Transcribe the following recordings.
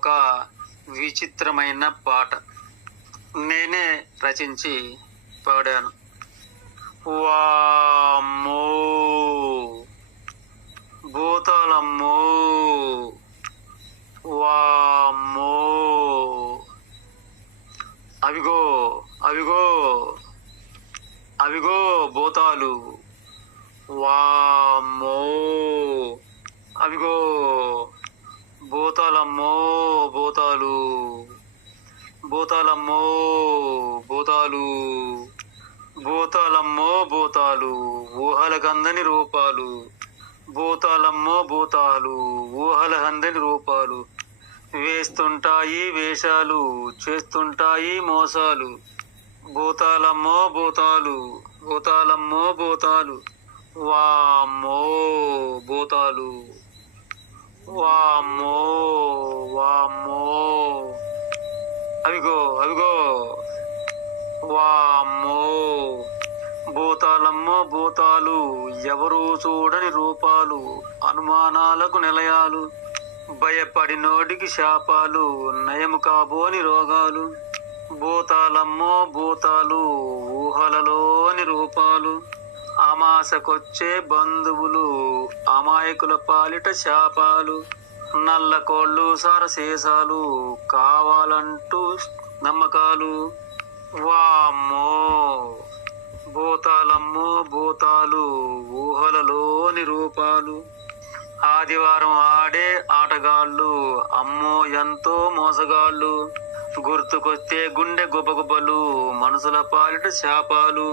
ఒక విచిత్రమైన పాట నేనే రచించి పాడాను. వామ్మో భూతాళమ్మో, వామ్మో అవిగో అవిగో అవిగో భూతాలు, వామ్మో అవిగో భూతాలమ్మో భూతాలు, భూతాలమ్మో భూతాలు, భూతాలమ్మో భూతాలు, ఊహలకందని రూపాలు, భూతాలమ్మో భూతాలు, ఊహలకందని రూపాలు, వేస్తుంటాయి వేషాలు, చేస్తుంటాయి మోసాలు, భూతాలమ్మో భూతాలు, భూతాలమ్మో భూతాలు, వామ్మో భూతాలు, వామ్మో వామ్మో అవిగో అవిగో, వామ్మో భూతాలమ్మో భూతాలు, ఎవరూ చూడని రూపాలు, అనుమానాలకు నిలయాలు, భయపడినోడికి శాపాలు, నయము కాబోని రోగాలు, భూతాలమ్మో భూతాలు, ఊహలలోని రూపాలు, అమాసకొచ్చే బంధువులు, అమాయకుల పాలిట శాపాలు, నల్ల కోళ్ళు సారశేషాలు, కావాలంటూ నమ్మకాలు, వామ్మో భూతాలమ్మో భూతాలు, ఊహలలోని రూపాలు, ఆదివారం ఆడే ఆటగాళ్ళు, అమ్మో ఎంతో మోసగాళ్ళు, గుర్తుకొస్తే గుండె గుబగుబలు, మనసుల పాలిట శాపాలు,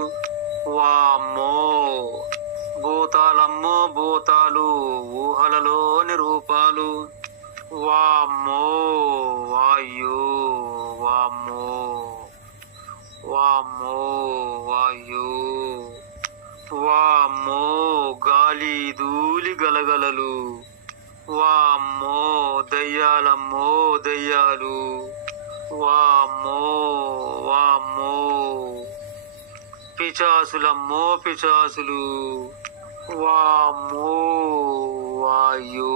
వామ్మో భూతాలమ్మో భూతాలు, ఊహలలోని రూపాలు, వామ్మో వాయు వామ్మో, వామ్మో వాయు, వామ్మో గాలి ధూళి గలగలలు, వామ్మో దయ్యాలమ్మో దయ్యాలు, వామ్మో వామ్మో పిచాసులమ్మో పిచాసులు, వామ్మో వాయు,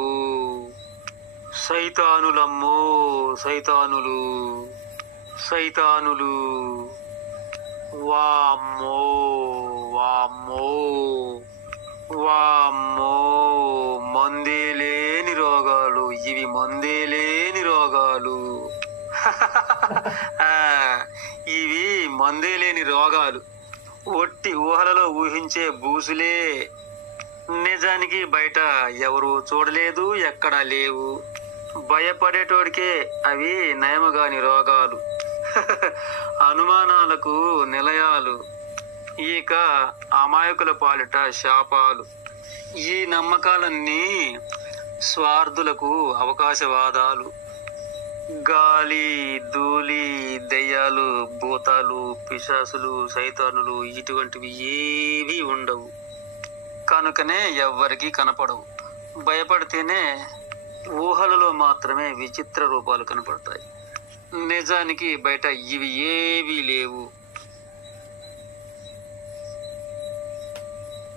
సైతానులమ్మో సైతానులు సైతానులు, వామ్మో వామ్మో వామ్మో మందే లేని రోగాలు, ఇవి మందే లేని రోగాలు. ఇవి మందే లేని రోగాలు, ఒట్టి ఊహలలో ఊహించే బూసులే, నిజానికి బయట ఎవరు చూడలేదు, ఎక్కడా లేవు, భయపడేటోడికే అవి నయముగాని రోగాలు, అనుమానాలకు నిలయాలు, ఇక అమాయకుల పాలిట శాపాలు. ఈ నమ్మకాలన్నీ స్వార్థులకు అవకాశవాదాలు. గాలి ధూళి దయ్యాలు, భూతాలు, పిశాసులు, సైతానులు ఇటువంటివి ఏవీ ఉండవు, కనుకనే ఎవ్వరికీ కనపడవు. భయపడితేనే ఊహలలో మాత్రమే విచిత్ర రూపాలు కనపడతాయి, నిజానికి బయట ఇవి ఏవీ లేవు.